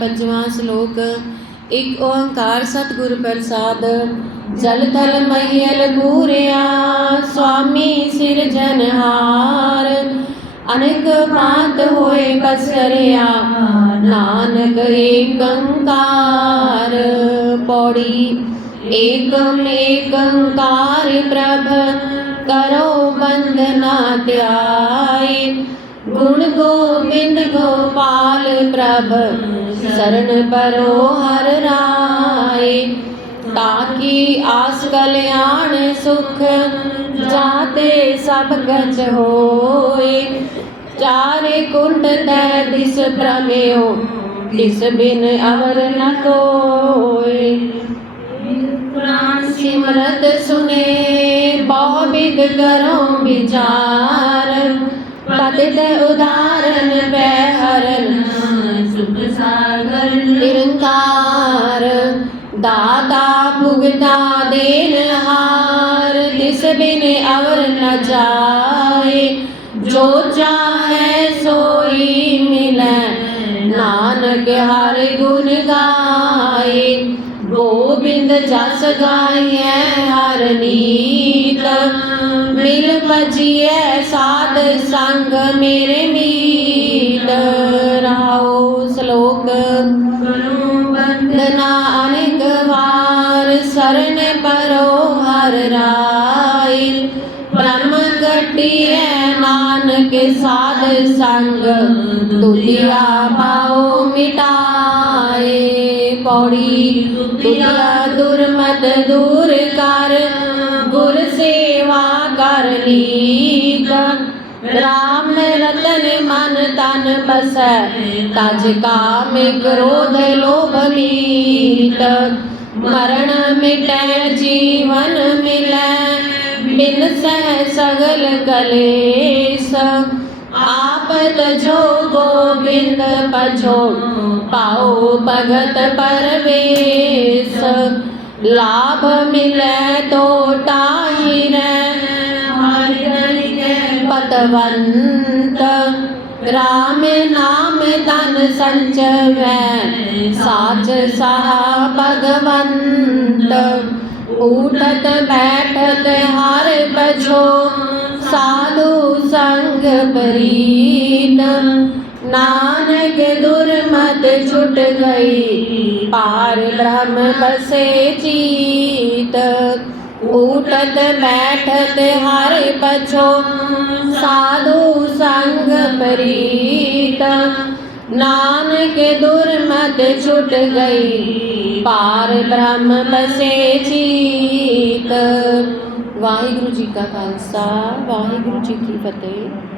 पंजवा श्लोक एक ओंकार सतगुर प्रसाद जल थल मैयल गुरिया स्वामी सिर सिरजनहार अनक पात होए बसरिया नानक एक अंकार पौड़ी एकम एकंकार प्रभ करो बंद गुण गोविंद गोपाल प्रभ, शरण परो हर राय। ताकि आस कल्याण सुख जाते सब गज होए। चारे कुंड दिस प्रमेय दिस बिन अवर न कोय प्राण सिमरत सुने बहु करो विचार। पतित उदाहरण हरन सुख सागर निरंकार। दाता भुगता देन हार दिस बिन अवर न जाए। जो चाहे सोई मिले नानक हर गुण गाए। गोविंद जस गाए हरनी मिल मजिए साध संग मेरे मीत राओ श्लोक वंदना सांग दुतिया पाओ मिटाए पौड़ी। दुतिया दुर्मत दूर कर, गुर सेवा कर राम रतन मन तन बस, तज काम क्रोध लोभ मीत। मरण मिट, जीवन मिले, बिन सह सगल कलेश। आपत जो गोविंद पछो पाओ भगत परवेश लाभ मिले तो ताहिर पतवंत। राम नाम धन संच साच सहा भगवंत। उठत बैठत हर बजो, साधु संग परी पिता नानक दुर्मत छुट गई। पार ब्रह्म बसे चीत उठत बैठत हर पछो साधु संग प्रीत। नानक दुर्मत छुट गई, पार ब्रह्म बसे चीत वाहिगुरु जी का खालसा, वाहिगुरु जी की फतेह।